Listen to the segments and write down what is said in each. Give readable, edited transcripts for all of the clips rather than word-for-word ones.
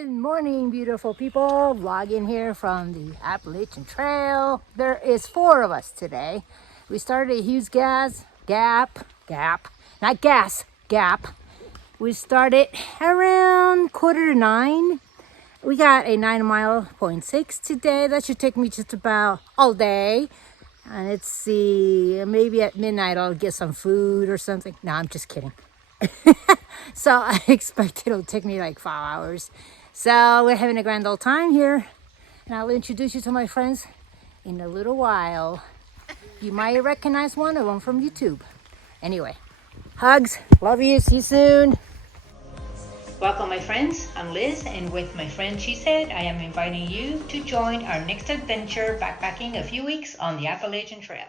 Good morning, beautiful people. Vlogging here from the Appalachian Trail. There is 4 of us today. We started at Hughes Gap. We started around 8:45. We got a 9.6 today. That should take me just about all day. And let's see, maybe at midnight I'll get some food or something. No, I'm just kidding. So I expect it'll take me like 5 hours. So we're having a grand old time here. And I'll introduce you to my friends in a little while. You might recognize one of them from YouTube. Anyway, hugs, love you, see you soon. Welcome, my friends. I'm Liz, and with my friend She Said, I am inviting you to join our next adventure backpacking a few weeks on the Appalachian Trail.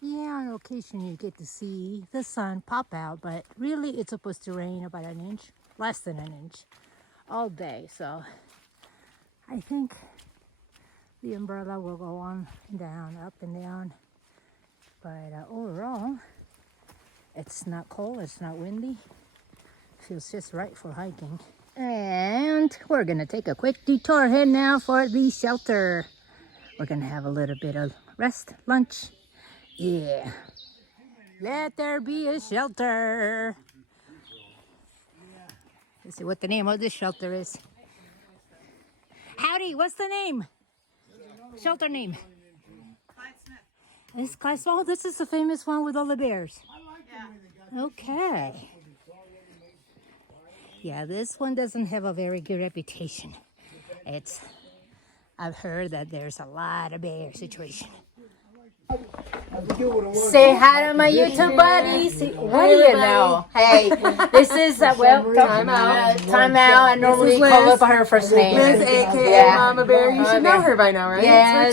Yeah, on occasion you get to see the sun pop out, but really it's supposed to rain about an inch, less than an inch, all day. So I think the umbrella will go on and down, up and down. But overall, it's not cold, it's not windy. Feels just right for hiking. And we're gonna take a quick detour here now for the shelter. We're gonna have a little bit of rest, lunch. Yeah. Let there be a shelter. Let's see what the name of this shelter is. Howdy, what's the name? Shelter name? It's Clyde Smith. Oh, this is the famous one with all the bears. Okay. Yeah, this one doesn't have a very good reputation. I've heard that there's a lot of bear situation. Say hi to my YouTube buddies. What do you know? Hey, this is time out. I normally call up her first name. Liz, aka Mama Bear. You should know her by now, right? Yes,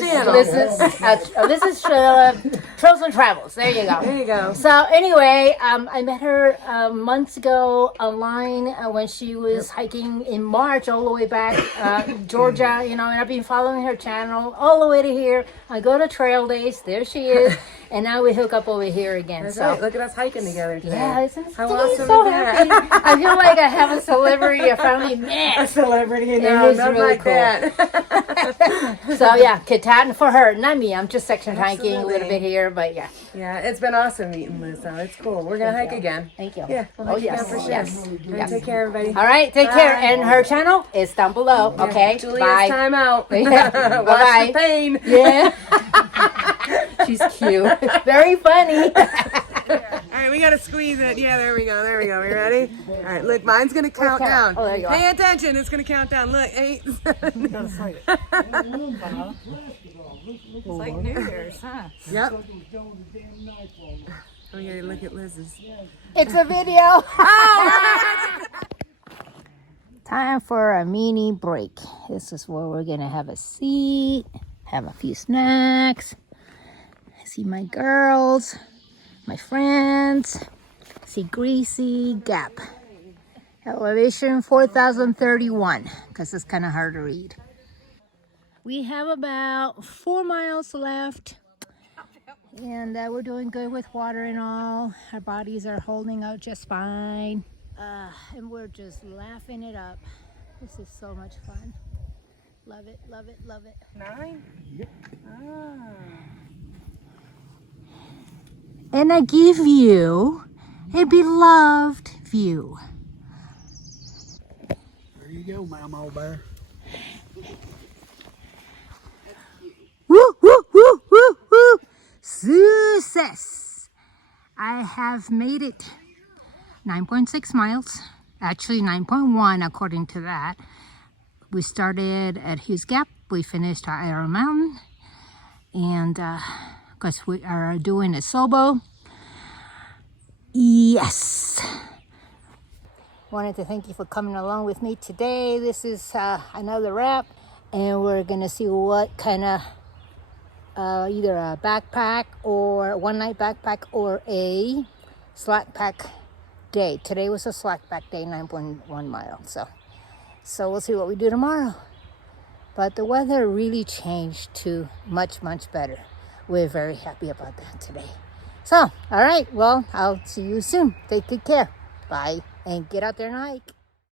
this is Trails and Travels. There you go. There you go. So anyway, I met her months ago online when she was hiking in March all the way back Georgia. You know, and I've been following her channel all the way to here. I go to trail days. There she is. And now we hook up over here again. That's so right. Look at us hiking together today. Yeah, isn't How awesome so is that? happy. I feel like I have a celebrity. I finally met A celebrity, It no, is not really like cool. that. So yeah, Katahdin for her, not me. I'm just section hiking a Absolutely. little bit here, but yeah. Yeah, it's been awesome meeting Liz, though. It's cool. We're going to hike again. Thank you. Yeah, we'll hike again for sure. Yes. All right, take care, everybody. All right, take care. And her channel is down below. Okay, Julia's bye. time out. Yeah. Watch Bye-bye. the pain. Yeah. She's cute. Very funny. All right, we got to squeeze it. Yeah, there we go. There we go. We ready? All right, look, mine's going to count down. Oh, there you Pay are. attention. It's going to count down. Look, 8, 7. It's like New Year's, huh? Yep. Oh, yeah, look at Liz's. It's a video. Time for a mini break. This is where we're gonna have a seat, have a few snacks, see my girls, my friends, see Greasy Gap. Elevation 4,031, because it's kind of hard to read. We have about 4 miles left, and we're doing good with water and all. Our bodies are holding out just fine. And we're just laughing it up. This is so much fun. Love it, love it, love it. 9? Yep. Ah. And I give you a beloved view. There you go, Mama Bear. Woo, woo, woo, woo, woo. Success. I have made it 9.6 miles. Actually 9.1 according to that. We started at Hughes Gap. We finished our Iron Mountain. And because we are doing a SOBO. Yes. Wanted to thank you for coming along with me today. This is another wrap. And we're going to see what kind of either a backpack or one night backpack or a Slackpack day. Today was a Slackpack day, 9.1 miles. So we'll see what we do tomorrow. But the weather really changed to much, much better. We're very happy about that today. So, all right, well, I'll see you soon. Take good care. Bye. And get out there and hike.